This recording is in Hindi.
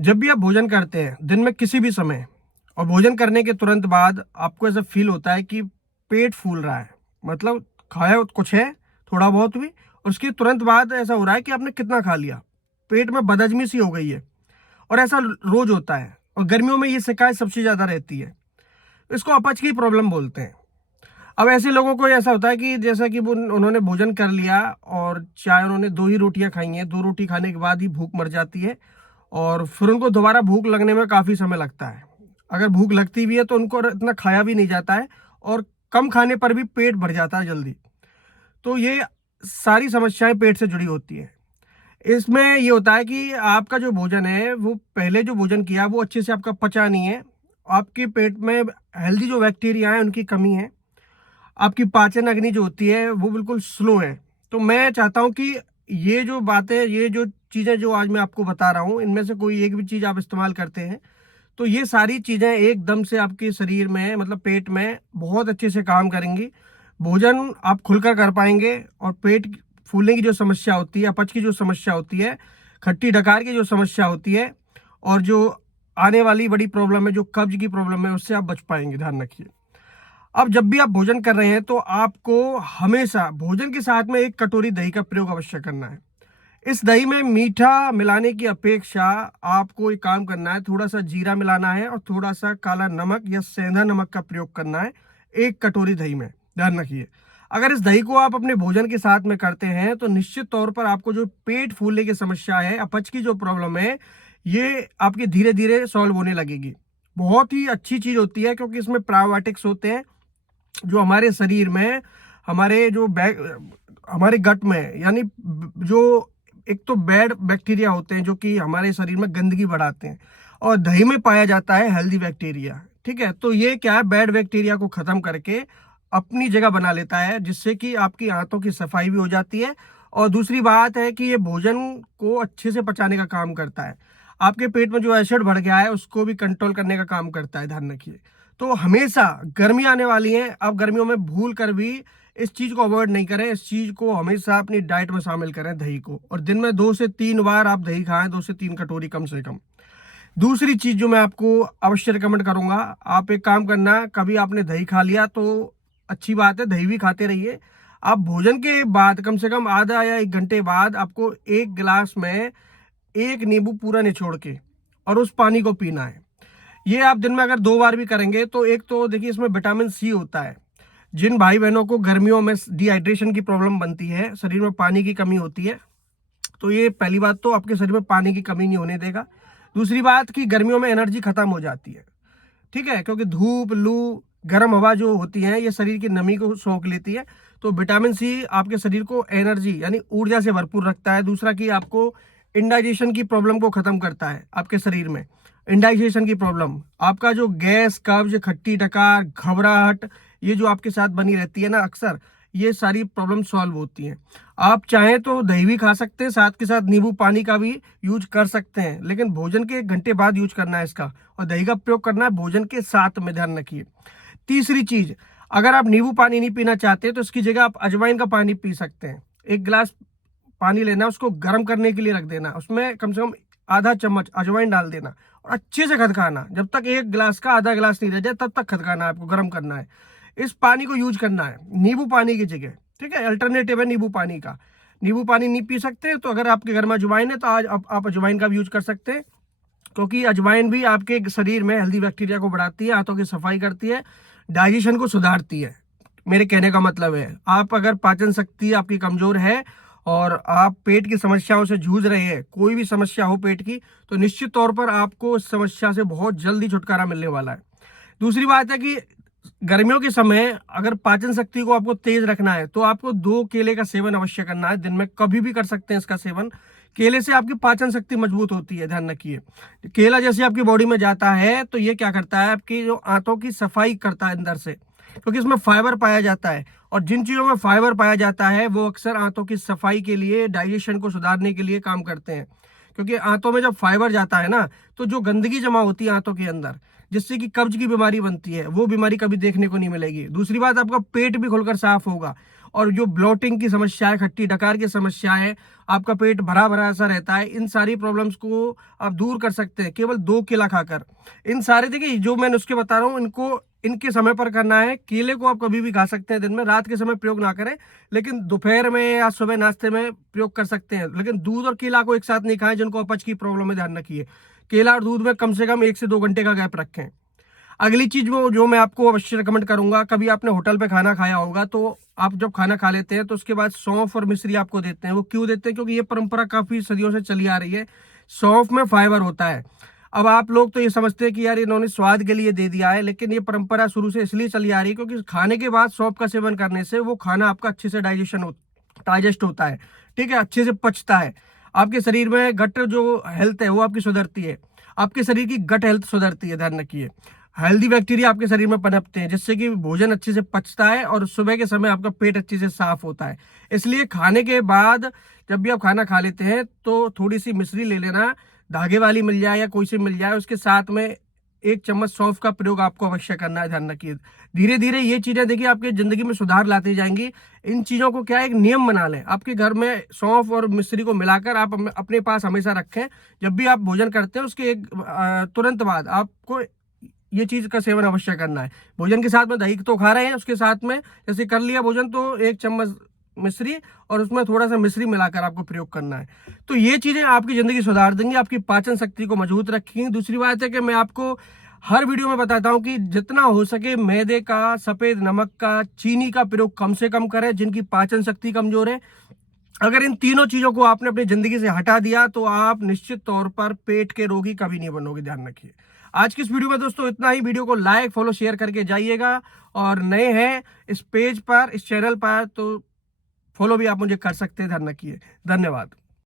जब भी आप भोजन करते हैं दिन में किसी भी समय, और भोजन करने के तुरंत बाद आपको ऐसा फील होता है कि पेट फूल रहा है, मतलब खाया कुछ है थोड़ा बहुत भी, और उसके तुरंत बाद ऐसा हो रहा है कि आपने कितना खा लिया, पेट में बदहजमी सी हो गई है। और ऐसा रोज होता है, और गर्मियों में ये शिकायत सबसे ज्यादा रहती है। इसको अपच की प्रॉब्लम बोलते हैं। अब ऐसे लोगों को ऐसा होता है कि जैसा कि वो उन्होंने भोजन कर लिया और चाहे उन्होंने दो ही रोटियां खाई हैं, दो रोटी खाने के बाद ही भूख मर जाती है, और फिर उनको दोबारा भूख लगने में काफ़ी समय लगता है। अगर भूख लगती भी है तो उनको इतना खाया भी नहीं जाता है, और कम खाने पर भी पेट भर जाता है जल्दी। तो ये सारी समस्याएं पेट से जुड़ी होती है। इसमें ये होता है कि आपका जो भोजन है, वो पहले जो भोजन किया वो अच्छे से आपका पचा नहीं है। आपके पेट में हेल्दी जो बैक्टीरिया है उनकी कमी है। आपकी पाचन अग्नि जो होती है वो बिल्कुल स्लो है। तो मैं चाहता हूँ कि ये जो बातें, ये जो चीज़ें जो आज मैं आपको बता रहा हूँ, इनमें से कोई एक भी चीज़ आप इस्तेमाल करते हैं तो ये सारी चीज़ें एकदम से आपके शरीर में, मतलब पेट में बहुत अच्छे से काम करेंगी। भोजन आप खुलकर कर पाएंगे, और पेट फूलने की जो समस्या होती है, अपच की जो समस्या होती है, खट्टी डकार की जो समस्या होती है, और जो आने वाली बड़ी प्रॉब्लम है जो कब्ज की प्रॉब्लम है, उससे आप बच पाएंगे। ध्यान रखिए। अब जब भी आप भोजन कर रहे हैं तो आपको हमेशा भोजन के साथ में एक कटोरी दही का प्रयोग अवश्य करना है। इस दही में मीठा मिलाने की अपेक्षा आपको एक काम करना है, थोड़ा सा जीरा मिलाना है और थोड़ा सा काला नमक या सेंधा नमक का प्रयोग करना है एक कटोरी दही में। ध्यान रखिए, अगर इस दही को आप अपने भोजन के साथ में करते हैं तो निश्चित तौर पर आपको जो पेट फूलने की समस्या है, अपच की जो प्रॉब्लम है, ये आपकी धीरे धीरे सॉल्व होने लगेगी। बहुत ही अच्छी चीज होती है, क्योंकि इसमें प्रोबायोटिक्स होते हैं जो हमारे शरीर में, हमारे जो हमारे गट में, यानी जो एक तो बैड बैक्टीरिया होते हैं जो कि हमारे शरीर में गंदगी बढ़ाते हैं, और दही में पाया जाता है हेल्दी बैक्टीरिया। ठीक है, तो ये क्या है, बैड बैक्टीरिया को खत्म करके अपनी जगह बना लेता है, जिससे कि आपकी आंतों की सफाई भी हो जाती है। और दूसरी बात है कि ये भोजन को अच्छे से पचाने का काम करता है। आपके पेट में जो एसिड बढ़ गया है उसको भी कंट्रोल करने का काम करता है। ध्यान रखिए। तो हमेशा, गर्मी आने वाली है, आप गर्मियों में भूल कर भी इस चीज को अवॉइड नहीं करें। इस चीज को हमेशा अपनी डाइट में शामिल करें, दही को, और दिन में 2 से 3 बार आप दही खाएं, 2 से 3 कटोरी कम से कम। दूसरी चीज जो मैं आपको अवश्य रिकमेंड करूंगा, आप एक काम करना, कभी आपने दही खा लिया तो अच्छी बात है, दही भी खाते रहिए। आप भोजन के बाद कम से कम आधा या 1 घंटे बाद आपको एक गिलास में एक नींबू पूरा निचोड़ के और उस पानी को पीना है। ये आप दिन में अगर 2 बार भी करेंगे तो एक तो देखिए इसमें विटामिन सी होता है। जिन भाई बहनों को गर्मियों में डिहाइड्रेशन की प्रॉब्लम बनती है, शरीर में पानी की कमी होती है, तो ये पहली बात तो आपके शरीर में पानी की कमी नहीं होने देगा। दूसरी बात कि गर्मियों में एनर्जी खत्म हो जाती है। ठीक है, क्योंकि धूप, लू, गर्म हवा जो होती है ये शरीर की नमी को सोख लेती है। तो विटामिन सी आपके शरीर को एनर्जी यानी ऊर्जा से भरपूर रखता है। दूसरा कि आपको इंडाइजेशन की प्रॉब्लम को खत्म करता है। आपके शरीर में इंडाइजेशन की प्रॉब्लम, आपका जो गैस, कब्ज, खट्टी डकार, घबराहट, ये जो आपके साथ बनी रहती है ना अक्सर, ये सारी प्रॉब्लम सॉल्व होती हैं। आप चाहें तो दही भी खा सकते हैं, साथ के साथ नींबू पानी का भी यूज कर सकते हैं, लेकिन भोजन के 1 घंटे बाद यूज करना है इसका, और दही का प्रयोग करना है भोजन के साथ में। ध्यान रखिए। तीसरी चीज, अगर आप नींबू पानी नहीं पीना चाहते तो इसकी जगह आप अजवाइन का पानी पी सकते हैं। 1 गिलास पानी लेना, उसको गर्म करने के लिए रख देना, उसमें कम से कम आधा चम्मच अजवाइन डाल देना, और अच्छे से खदकाना, जब तक 1 गिलास का आधा गिलास नहीं रह जाए तब तक खदकाना है आपको, गर्म करना है। इस पानी को यूज करना है नींबू पानी की जगह। ठीक है, अल्टरनेटिव है नींबू पानी का। नींबू पानी नहीं पी सकते तो अगर आपके घर में अजवाइन है तो आज आप अजवाइन का भी यूज कर सकते हैं, क्योंकि अजवाइन भी आपके शरीर में हेल्दी बैक्टीरिया को बढ़ाती है, आंतों की सफाई करती है, डाइजेशन को सुधारती है। मेरे कहने का मतलब है, आप अगर पाचन शक्ति आपकी कमजोर है और आप पेट की समस्याओं से जूझ रहे हैं, कोई भी समस्या हो पेट की, तो निश्चित तौर पर आपको इस समस्या से बहुत जल्दी छुटकारा मिलने वाला है। दूसरी बात है कि गर्मियों के समय अगर पाचन शक्ति को आपको तेज रखना है तो आपको 2 केले का सेवन अवश्य करना है। दिन में कभी भी कर सकते हैं इसका सेवन। केले से आपकी पाचन शक्ति मजबूत होती है। ध्यान रखिए, केला जैसे आपकी बॉडी में जाता है तो ये क्या करता है, आपकी जो आंतों की सफाई करता है अंदर से, क्योंकि इसमें फाइबर पाया जाता है, और जिन चीजों में फाइबर पाया जाता है वो अक्सर आंतों की सफाई के लिए, डाइजेशन को सुधारने के लिए काम करते हैं। क्योंकि आंतों में जब फाइबर जाता है ना, तो जो गंदगी जमा होती है आंतों के अंदर, जिससे कि कब्ज की बीमारी बनती है, वो बीमारी कभी देखने को नहीं मिलेगी। दूसरी बात, आपका पेट भी खुलकर साफ होगा, और जो ब्लोटिंग की समस्या है, खट्टी डकार की समस्या है, आपका पेट भरा भरा सा रहता है, इन सारी प्रॉब्लम्स को आप दूर कर सकते हैं केवल 2 केला खाकर। इन सारे देखिए जो मैं नुस्खे बता रहा हूँ इनको इनके समय पर करना है। केले को आप कभी भी खा सकते हैं दिन में, रात के समय प्रयोग ना करें, लेकिन दोपहर में या सुबह नाश्ते में प्रयोग कर सकते हैं। लेकिन दूध और केला को एक साथ नहीं खाएं, जिनको अपच की प्रॉब्लम है ध्यान रखिए। केला और दूध में कम से कम 1 से 2 घंटे का गैप रखें। अगली चीज वो जो मैं आपको अवश्य रिकमेंड करूंगा, कभी आपने होटल पे खाना खाया होगा तो आप जब खाना खा लेते हैं तो उसके बाद सौंफ और मिश्री आपको देते हैं। वो क्यों देते हैं? क्योंकि ये परंपरा काफी सदियों से चली आ रही है। सौंफ में फाइबर होता है। अब आप लोग तो ये समझते हैं कि यार इन्होंने स्वाद के लिए दे दिया है, लेकिन ये परंपरा शुरू से इसलिए चली आ रही है क्योंकि खाने के बाद सौंफ का सेवन करने से वो खाना आपका अच्छे से डाइजेस्ट होता है, ठीक है, अच्छे से पचता है। आपके शरीर में गट जो हेल्थ है वो आपकी सुधरती है, आपके शरीर की गट हेल्थ सुधरती है, ध्यान रखिए। हेल्दी बैक्टीरिया आपके शरीर में पनपते हैं, जिससे कि भोजन अच्छे से पचता है और सुबह के समय आपका पेट अच्छे से साफ होता है। इसलिए खाने के बाद जब भी आप खाना खा लेते हैं तो थोड़ी सी मिश्री ले लेना, धागे वाली मिल जाए या कोई सी मिल जाए, उसके साथ में 1 चम्मच सौंफ का प्रयोग आपको अवश्य करना है, ध्यान रखिए। धीरे धीरे ये चीजें देखिए आपकी जिंदगी में सुधार लाती जाएंगी। इन चीजों को क्या एक नियम बना लें, आपके घर में सौंफ और मिश्री को मिलाकर आप अपने पास हमेशा रखें। जब भी आप भोजन करते हैं उसके तुरंत बाद आपको ये चीज का सेवन अवश्य करना है। भोजन के साथ में दही तो खा रहे हैं, उसके साथ में जैसे कर लिया भोजन तो 1 चम्मच मिश्री और उसमें थोड़ा सा मिश्री मिलाकर आपको प्रयोग करना है। तो ये चीजें आपकी जिंदगी सुधार देंगी, आपकी पाचन शक्ति को मजबूत रखेंगी। दूसरी बात है कि मैं आपको हर वीडियो में बताता हूं कि जितना हो सके मैदे का, सफेद नमक का, चीनी का प्रयोग कम से कम करें जिनकी पाचन शक्ति कमजोर है। अगर इन तीनों चीजों को आपने अपनी जिंदगी से हटा दिया तो आप निश्चित तौर पर पेट के रोगी कभी नहीं बनोगे, ध्यान रखिए। आज की इस वीडियो में दोस्तों इतना ही। वीडियो को लाइक, फॉलो, शेयर करके जाइएगा, और नए हैं इस पेज पर, इस चैनल पर, तो फॉलो भी आप मुझे कर सकते हैं, ध्यान रखिए। धन्यवाद।